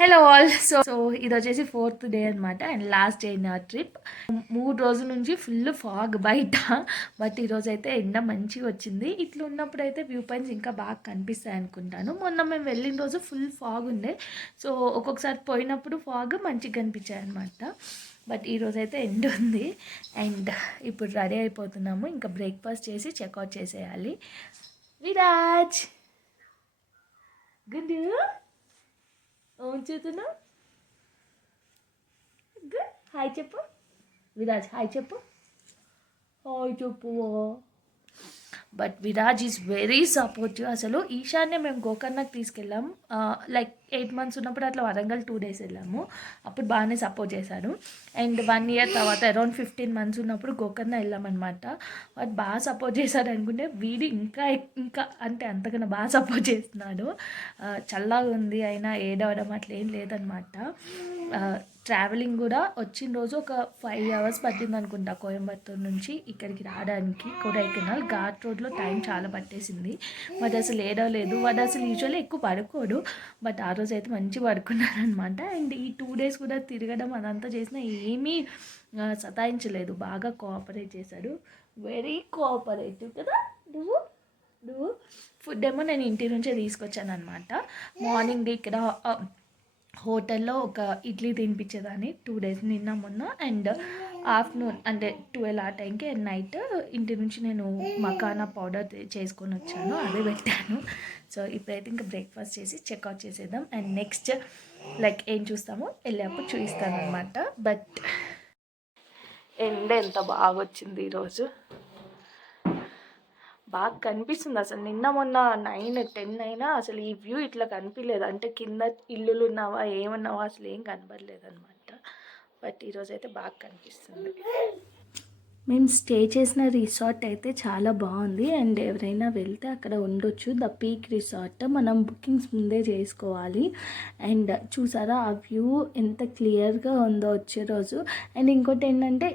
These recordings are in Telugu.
Hello all. సో ఇది వచ్చేసి 4th డే అనమాట అండ్ లాస్ట్ డే నా ట్రిప్. 3 రోజుల నుంచి ఫుల్ ఫాగ్ బయట. బట్ ఈరోజు అయితే ఎండ మంచిగా వచ్చింది. ఇట్లా ఉన్నప్పుడు అయితే వ్యూ పాయింట్స్ ఇంకా బాగా కనిపిస్తాయి అనుకుంటాను. మొన్న మేము వెళ్ళిన రోజు ఫుల్ ఫాగ్ ఉండే. సో ఒక్కొక్కసారి పోయినప్పుడు ఫాగ్ మంచిగా కనిపించాయి అనమాట. బట్ ఈరోజు అయితే ఎండ ఉంది. అండ్ ఇప్పుడు రెడీ అయిపోతున్నాము. ఇంకా బ్రేక్ఫాస్ట్ చేసి చెక్అవుట్ చేసేయాలి. విరాజ్ గుడ్ ఓన్ చేతున్నా గుడ్. హాయ్ చెప్పు విరాజ్, హాయ్ చెప్పు. హాయ్ చెప్పు. But Viraj is very supportive. అసలు ఈశాన్య మేము గోకర్ణకు తీసుకెళ్ళాం. లైక్ 8 months ఉన్నప్పుడు అట్లా వరంగల్ 2 days వెళ్ళాము. అప్పుడు బాగానే సపోర్ట్ చేశారు. అండ్ 1 year తర్వాత అరౌండ్ 15 months ఉన్నప్పుడు గోకర్ణ వెళ్ళామన్నమాట. బట్ బాగా సపోర్ట్ చేశాడు అనుకుంటే వీడి ఇంకా ఇంకా అంటే అంతకన్నా బాగా సపోర్ట్ చేస్తున్నాడు. చల్లగా ఉంది అయినా ఏడవడం అట్లా ఏం లేదనమాట. ట్రావెలింగ్ కూడా వచ్చిన రోజు ఒక 5 hours పట్టింది అనుకుంటా కోయంబత్తూరు నుంచి ఇక్కడికి రావడానికి. కొడైకెనాల్ ఘాట్ రోడ్లో టైం చాలా పట్టేసింది. వాడు అసలు ఏడవలేదు. వాడు అసలు యూజువల్లీ ఎక్కువ పడుకోడు. బట్ ఆ రోజు అయితే మంచి పడుకున్నాను అనమాట. అండ్ ఈ 2 days కూడా తిరగడం అదంతా చేసినా ఏమీ సతాయించలేదు. బాగా కోఆపరేట్ చేశాడు. వెరీ కోఆపరేటివ్ కదా నువ్వు. ఫుడ్ ఏమో నేను ఇంటి నుంచే తీసుకొచ్చాను అనమాట. మార్నింగ్ ఇక్కడ హోటల్లో ఒక ఇడ్లీ తినిపించేదాన్ని 2 days నిన్న మొన్న. అండ్ ఆఫ్టర్నూన్ అంటే 12 ఆ టైంకి అండ్ నైట్ ఇంటి నుంచి నేను మకానా పౌడర్ చేసుకొని వచ్చాను, అదే పెట్టాను. సో ఇప్పుడైతే ఇంకా బ్రేక్ఫాస్ట్ చేసి చెక్అవుట్ చేసేద్దాం. అండ్ నెక్స్ట్ లైక్ ఏం చూస్తామో వెళ్ళేప్పుడు చూపిస్తాను అనమాట. బట్ ఎండ ఎంత బాగా వచ్చింది ఈరోజు. బాగా కనిపిస్తుంది. అసలు నిన్న మొన్న 9-10 అయినా అసలు ఈ వ్యూ ఇట్లా కనిపించలేదు. అంటే కింద ఇల్లులు ఉన్నావా ఏమన్నావా అసలు ఏం కనబడలేదు అనమాట. బట్ ఈరోజు అయితే బాగా కనిపిస్తుంది. మేము స్టే చేసిన రిసార్ట్ అయితే చాలా బాగుంది. అండ్ ఎవరైనా వెళ్తే అక్కడ ఉండొచ్చు. The peak resort. మనం బుకింగ్స్ ముందే చేసుకోవాలి. అండ్ చూసారా ఆ వ్యూ ఎంత క్లియర్గా ఉందో వచ్చే రోజు. అండ్ ఇంకోటి ఏంటంటే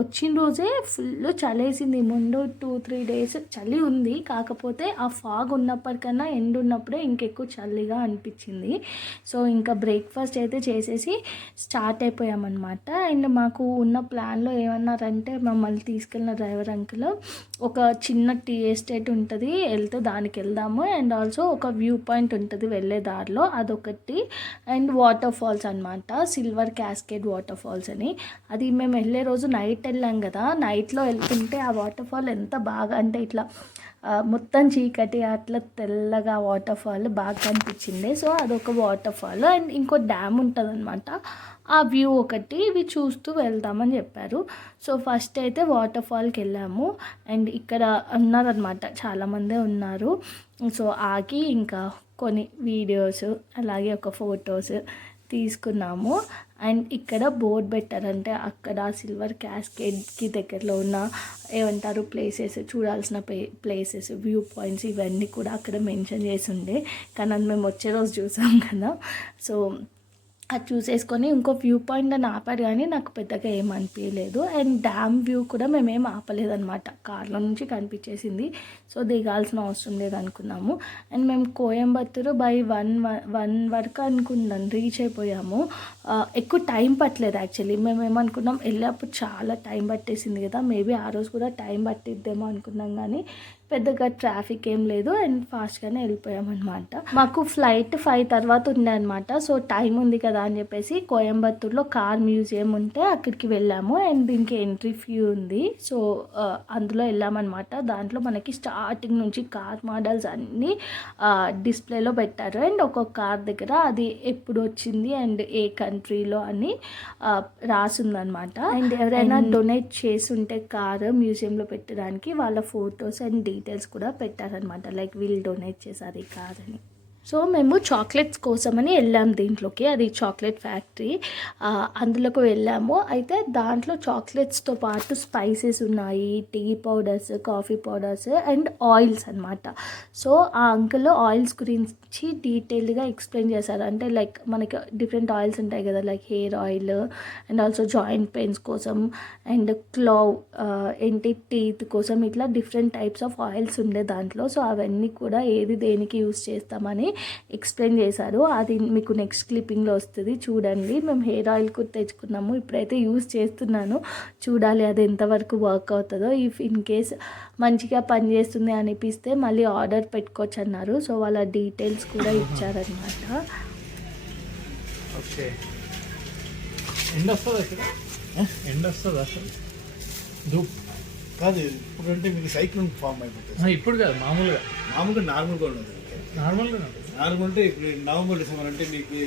వచ్చిన రోజే ఫుల్ చలేసింది. ముందు 2-3 days చలి ఉంది. కాకపోతే ఆ ఫాగ్ ఉన్నప్పటికన్నా ఎండ్ ఉన్నప్పుడే ఇంకెక్కువ చలిగా అనిపించింది. సో ఇంకా బ్రేక్ఫాస్ట్ అయితే చేసేసి స్టార్ట్ అయిపోయామన్నమాట. అండ్ మాకు ఉన్న ప్లాన్లో ఏమన్నారంటే మమ్మల్ని తీసుకెళ్ళిన డ్రైవర్ అంకుల్ ఒక చిన్న టీ ఎస్టేట్ ఉంటుంది, వెళ్తే దానికి వెళ్దాము. అండ్ ఆల్సో ఒక వ్యూ పాయింట్ ఉంటుంది వెళ్ళే దారిలో, అదొకటి. అండ్ వాటర్ ఫాల్స్ అనమాట, సిల్వర్ క్యాస్కేడ్ వాటర్ ఫాల్స్ అని. అది మేము వెళ్ళే రోజు నైట్ వెళ్ళాం కదా. నైట్లో వెళ్తుంటే ఆ వాటర్ ఫాల్ ఎంత బాగా అంటే ఇట్లా మొత్తం చీకటి అట్లా తెల్లగా వాటర్ ఫాల్ బాగా కనిపించింది. సో అదొక వాటర్ ఫాల్. అండ్ ఇంకో డ్యామ్ ఉంటుంది అనమాట. ఆ వ్యూ ఒకటి ఇవి చూస్తూ వెళ్దామని చెప్పారు. సో ఫస్ట్ అయితే వాటర్ ఫాల్కి వెళ్ళాము. అండ్ ఇక్కడ ఉన్నారనమాట, చాలామందే ఉన్నారు. సో ఆగి ఇంకా కొన్ని వీడియోస్ అలాగే ఒక ఫొటోస్ తీసుకున్నాము. అండ్ ఇక్కడ బోర్డు పెట్టారంటే అక్కడ సిల్వర్ క్యాస్కేడ్కి దగ్గరలో ఉన్న ఏమంటారు ప్లేసెస్, చూడాల్సిన ప్లేసెస్, వ్యూ పాయింట్స్ ఇవన్నీ కూడా అక్కడ మెన్షన్ చేసి ఉండే. కానీ అది మేము వచ్చే రోజు చూసాం కదా. సో అది చూసేసుకొని ఇంకో వ్యూ పాయింట్ అని ఆపారు కానీ నాకు పెద్దగా ఏం అనిపించలేదు. అండ్ డ్యామ్ వ్యూ కూడా మేమేం ఆపలేదన్నమాట, కార్లో నుంచి కనిపించేసింది. సో దిగాల్సిన అవసరం లేదనుకున్నాము. అండ్ మేము కోయంబత్తూరు బై 1 వరకు అనుకున్నాం రీచ్ అయిపోయాము. ఎక్కువ టైం పట్టలేదు యాక్చువల్లీ. మేము ఏమనుకున్నాం వెళ్ళేప్పుడు చాలా టైం పట్టేసింది కదా, మేబీ ఆ రోజు కూడా టైం పట్టిద్దేమో అనుకున్నాం. కానీ పెద్దగా ట్రాఫిక్ ఏం లేదు అండ్ ఫాస్ట్గానే వెళ్ళిపోయామన్నమాట. మాకు ఫ్లైట్ 5 తర్వాత ఉండే అనమాట. సో టైం ఉంది కదా అని చెప్పేసి కోయంబత్తూరులో కార్ మ్యూజియం ఉంటే అక్కడికి వెళ్ళాము. అండ్ దీనికి ఎంట్రీ ఫీ ఉంది. సో అందులో వెళ్ళామన్నమాట. దాంట్లో మనకి స్టార్టింగ్ నుంచి కార్ మోడల్స్ అన్నీ డిస్ప్లేలో పెట్టారు. అండ్ ఒక్కొక్క కార్ దగ్గర అది ఎప్పుడు వచ్చింది అండ్ ఏ కంట్రీలో అని రాసుందనమాట. అండ్ ఎవరైనా డొనేట్ చేసి ఉంటే కార్ మ్యూజియంలో పెట్టడానికి వాళ్ళ ఫొటోస్ అండ్ డీటెయిల్స్ కూడా పెట్టారనమాట. లైక్ వీళ్ళు డొనేట్ చేశారు ఈ కార్ అని. సో మేము చాక్లెట్స్ కోసమని వెళ్ళాము దీంట్లోకి. అది చాక్లెట్ ఫ్యాక్టరీ, అందులోకి వెళ్ళాము. అయితే దాంట్లో చాక్లెట్స్తో పాటు స్పైసెస్ ఉన్నాయి, tea powders, coffee powders and oils అనమాట. సో ఆ అంకుల్ ఆయిల్స్ గురించి డీటెయిల్డ్గా ఎక్స్ప్లెయిన్ చేశారు. అంటే లైక్ మనకి డిఫరెంట్ ఆయిల్స్ ఉంటాయి కదా, like hair oil and also joint pains కోసం అండ్ ఏంటి టీత్ కోసం, ఇట్లా డిఫరెంట్ టైప్స్ ఆఫ్ ఆయిల్స్ ఉండే దాంట్లో. సో అవన్నీ కూడా ఏది దేనికి యూస్ చేస్తామని ఎక్స్ప్లెయిన్ చేశారు. అది మీకు నెక్స్ట్ క్లిప్పింగ్లో వస్తుంది, చూడండి. మేము హెయిర్ ఆయిల్ కూడా తెచ్చుకున్నాము, ఇప్పుడైతే యూస్ చేస్తున్నాను. చూడాలి అది ఎంతవరకు వర్క్ అవుతుందో. ఇఫ్ ఇన్ కేస్ మంచిగా పనిచేస్తుంది అనిపిస్తే మళ్ళీ ఆర్డర్ పెట్టుకోవచ్చు అన్నారు. సో వాళ్ళ డీటెయిల్స్ కూడా ఇచ్చారనమాట. ఓకే, ఎండ వస్తుంది అక్కడ, ఎండ వస్తుంది అసలు కాదు. ఇప్పుడు అంటే మీకు సైక్లోన్ ఫామ్ అయిపోతుంది. ఇప్పుడు కాదు, మామూలుగా నార్మల్గా ఉండదు. నార్మల్గా నార్మల్ అంటే ఇప్పుడు నవంబర్ డిసెంబర్ అంటే మీకు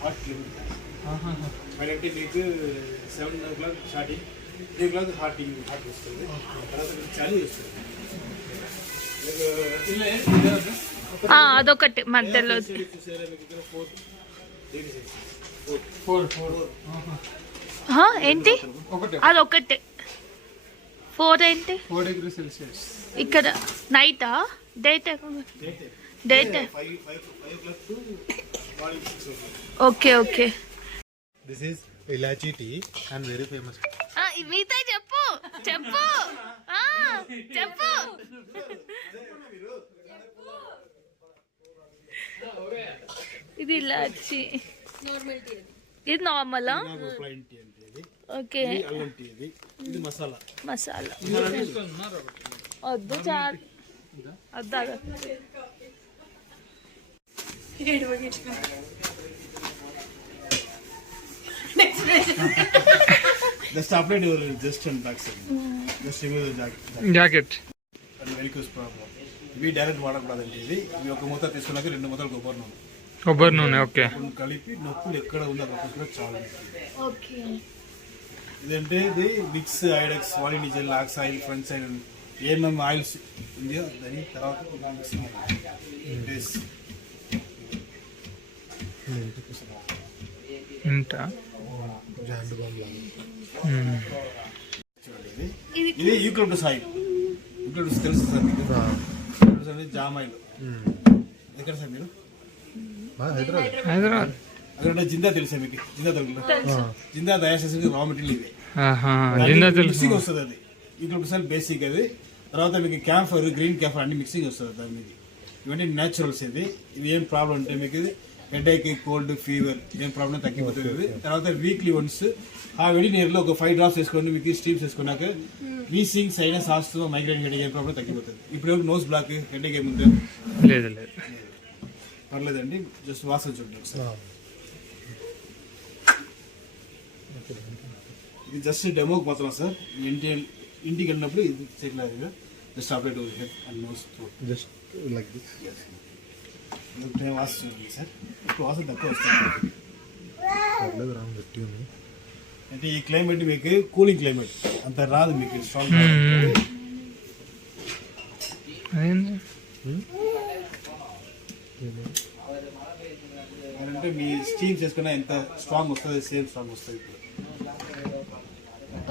హాట్ లిమిట్ అంటే మీకు 7 o'clock స్టార్టింగ్, 3 o'clock హాట్ వస్తుంది, తర్వాత మీకు చలి వస్తుంది. అదొకటి మధ్యలో ఏంటి అదొకటి 4 ఏంటి 4 degrees Celsius. ఇక్కడ నైటా day time? Day time. 5 o'clock to morning 6 o'clock. Okay okay. This is Ilachi tea and very famous. మిగతా చెప్పు చెప్పు చెప్పు. ఇది ఇలాచి, ఇది నార్మలా? Plain tea అంటే ఇది. ఓకే. ఇది అల్లం టీ, ఇది మసాలా. మసాలా వద్దు, చాలు వద్దు. Just apply your just on back side. Just remove the jacket. and varicose problem. ఇవి డైరెక్ట్ వాడకూడదండి. ఇవి ఒక మూత తీసుకున్నాక 2 మూతలు కొబ్బరి నూనె. ఓకే, కలిపి నొప్పులు ఎక్కడ ఉందో అక్కడ కూడా చాలా. ఓకే. ఇదంటే ఇది మిక్స్ ఐడెక్స్, వాలినిజల్, లాక్స్ ఆయిల్, ఫ్రంట్ సైడ్ ఏమేమి ఆయిల్స్ ఉందో దాని తర్వాత మిక్సింగ్ బేస్ ఇంత ఇది యూకలిప్టస్ ఆయిల్. యూకలిప్టస్ తెలుసు సార్ మీకు? యూకలిప్టస్ అనేది జామ్ ఆయిల్. ఎక్కడ సార్ మీరు? హైదరాబాద్. అక్కడ జిందా తెలుసా మీకు? జిందా తెలుగు జిందా తయారు చేసేది రా మెటీరియల్ ఇవి. మిక్సింగ్ వస్తుంది అది. యూకలిప్టస్ ఆయిల్ బేసిక్ అది. తర్వాత మీకు క్యాంఫర్, గ్రీన్ క్యాంఫర్ అన్ని మిక్సింగ్ వస్తుంది దాని మీద. ఇవన్నీ న్యాచురల్స్. ఇవి ఏం ప్రాబ్లం అంటే మీకు హెడేక్, కోల్డ్, ఫీవర్ ఏం ప్రాబ్లం తగ్గిపోతుంది. తర్వాత వీక్లీ వన్స్ ఆ వేడి నీరులో ఒక 5 drops వేసుకోండి. మీకు స్టీమ్స్ వేసుకున్నాక wheezing, sinus, asthma, migraine, headache ఏం ప్రాబ్లం తగ్గిపోతుంది. ఇప్పుడు నోస్ బ్లాక్, హెడేక్ ఏముందో లేదు లేదు, పర్లేదండి. జస్ట్ వాసన చూడండి ఒకసారి. ఇది జస్ట్ డెమోకి మాత్రం సార్. ఇంటికి వెళ్ళినప్పుడు ఇది చేయలేదు. Just apply to head and nose just like this. వాసన చూడండి సార్. ఇప్పుడు వాసన తక్కువ వస్తుంది. అంటే ఈ క్లైమేట్ మీకు కూలింగ్ క్లైమేట్ అంత రాదు మీకు స్ట్రాంగ్. అంటే మీ స్టీమ్ చేసుకున్నా ఎంత స్ట్రాంగ్ వస్తుంది, సేమ్ స్ట్రాంగ్ వస్తుంది.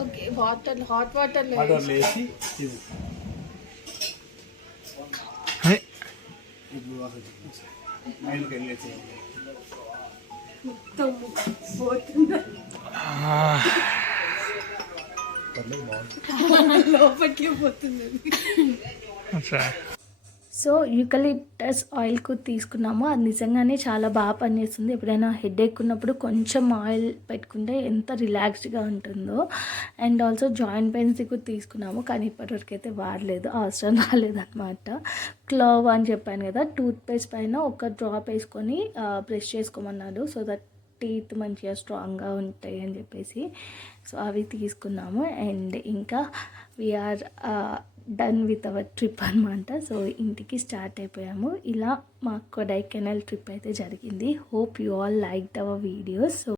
ఓకే. వాటర్, హాట్ వాటర్ వేసి ఇప్పుడు వాసన చూడండి సార్. మైండ్కి వెళ్ళే చేయండి. లోపలికి పోతుంది. సో యూకలిప్టస్ ఆయిల్ కూడా తీసుకున్నాము. అది నిజంగానే చాలా బాగా పనిచేస్తుంది. ఎప్పుడైనా హెడేక్ ఉన్నప్పుడు కొంచెం ఆయిల్ పెట్టుకుంటే ఎంత రిలాక్స్డ్గా ఉంటుందో. అండ్ ఆల్సో జాయింట్ పెయిన్స్ది కూడా తీసుకున్నాము, కానీ ఇప్పటివరకు అయితే వాడలేదు, అవసరం రాలేదన్నమాట. క్లోవ్ అని చెప్పాను కదా, టూత్పేస్ట్ పైన ఒక డ్రాప్ వేసుకొని బ్రష్ చేసుకోమన్నాడు. సో దట్ టీత్ మంచిగా స్ట్రాంగ్గా ఉంటాయి అని చెప్పేసి. సో అవి తీసుకున్నాము. అండ్ ఇంకా we're done with our trip అనమాట. సో ఇంటికి స్టార్ట్ అయిపోయాము. ఇలా మా కొడైకెనాల్ ట్రిప్ అయితే జరిగింది. Hope you all liked our videos. So